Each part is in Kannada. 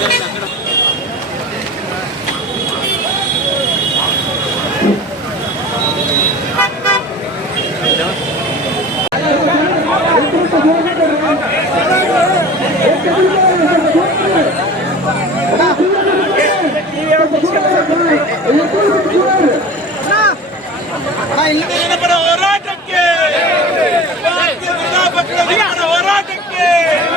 ಜನಪರ Yeah.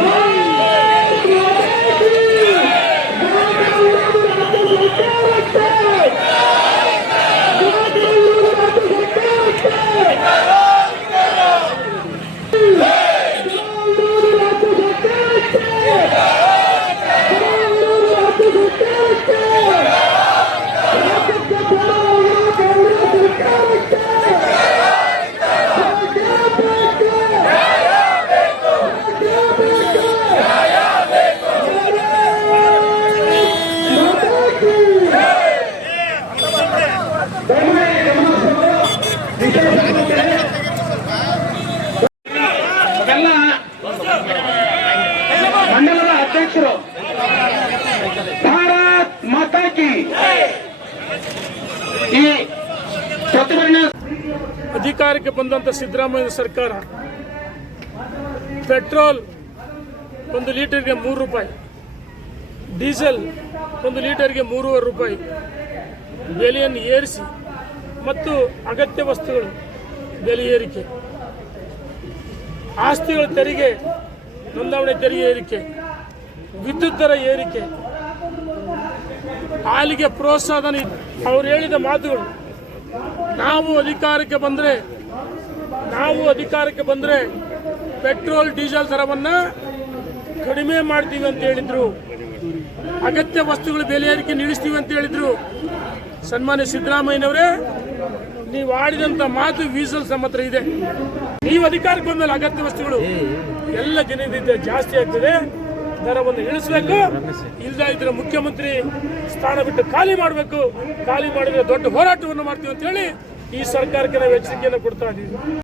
লং ಕಿ ಈ ಪ್ರತಿಭಟನೆ ಅಧಿಕಾರಕ್ಕೆ ಬಂದಂಥ ಸಿದ್ದರಾಮಯ್ಯ ಸರ್ಕಾರ ಪೆಟ್ರೋಲ್ ಒಂದು ಲೀಟರ್ಗೆ ಮೂರು ರೂಪಾಯಿ, ಡೀಸೆಲ್ ಒಂದು ಲೀಟರ್ಗೆ ಮೂರುವರೆ ರೂಪಾಯಿ ಬೆಲೆಯನ್ನು ಏರಿಸಿ ಮತ್ತು ಅಗತ್ಯ ವಸ್ತುಗಳು ಬೆಲೆ ಏರಿಕೆ, ಆಸ್ತಿಗಳ ತೆರಿಗೆ ನೋಂದಾವಣೆ ತೆರಿಗೆ ಏರಿಕೆ, ವಿದ್ಯುತ್ ದರ ಏರಿಕೆ ಹಾಲಿಗೆ ಪ್ರೋತ್ಸಾಹನ ಅವ್ರು ಹೇಳಿದ ಮಾತುಗಳು. ನಾವು ಅಧಿಕಾರಕ್ಕೆ ಬಂದರೆ, ನಾವು ಅಧಿಕಾರಕ್ಕೆ ಬಂದರೆ ಪೆಟ್ರೋಲ್, ಡೀಸೆಲ್ ದರವನ್ನು ಕಡಿಮೆ ಮಾಡ್ತೀವಿ ಅಂತ ಹೇಳಿದರು. ಅಗತ್ಯ ವಸ್ತುಗಳ ಬೆಲೆ ಏರಿಕೆ ನಿಲ್ಲಿಸ್ತೀವಿ ಅಂತ ಹೇಳಿದರು. ಸನ್ಮಾನ್ಯ ಸಿದ್ದರಾಮಯ್ಯನವರೇ, ನೀವು ಆಡಿದಂಥ ಮಾತು ವೀಸಲ್ಸ್ ಸಮತ್ರ ಇದೆ. ನೀವು ಅಧಿಕಾರಕ್ಕೆ ಬಂದ್ಮೇಲೆ ಅಗತ್ಯ ವಸ್ತುಗಳು ಎಲ್ಲ ಜನರಿಂದ ಜಾಸ್ತಿ ಆಗ್ತದೆ. ದರವನ್ನು ಇಳಿಸಬೇಕು. ಇಲ್ಲದ ಇದ್ರೆ ಮುಖ್ಯಮಂತ್ರಿ ಸ್ಥಾನ ಬಿಟ್ಟು ಖಾಲಿ ಮಾಡಬೇಕು. ಖಾಲಿ ಮಾಡಿದ್ರೆ ದೊಡ್ಡ ಹೋರಾಟವನ್ನು ಮಾಡ್ತೀವಿ ಅಂತ ಹೇಳಿ ಈ ಸರ್ಕಾರಕ್ಕೆ ನಾವು ಎಚ್ಚರಿಕೆಯನ್ನು ಕೊಡ್ತಾ ಇದ್ದೀವಿ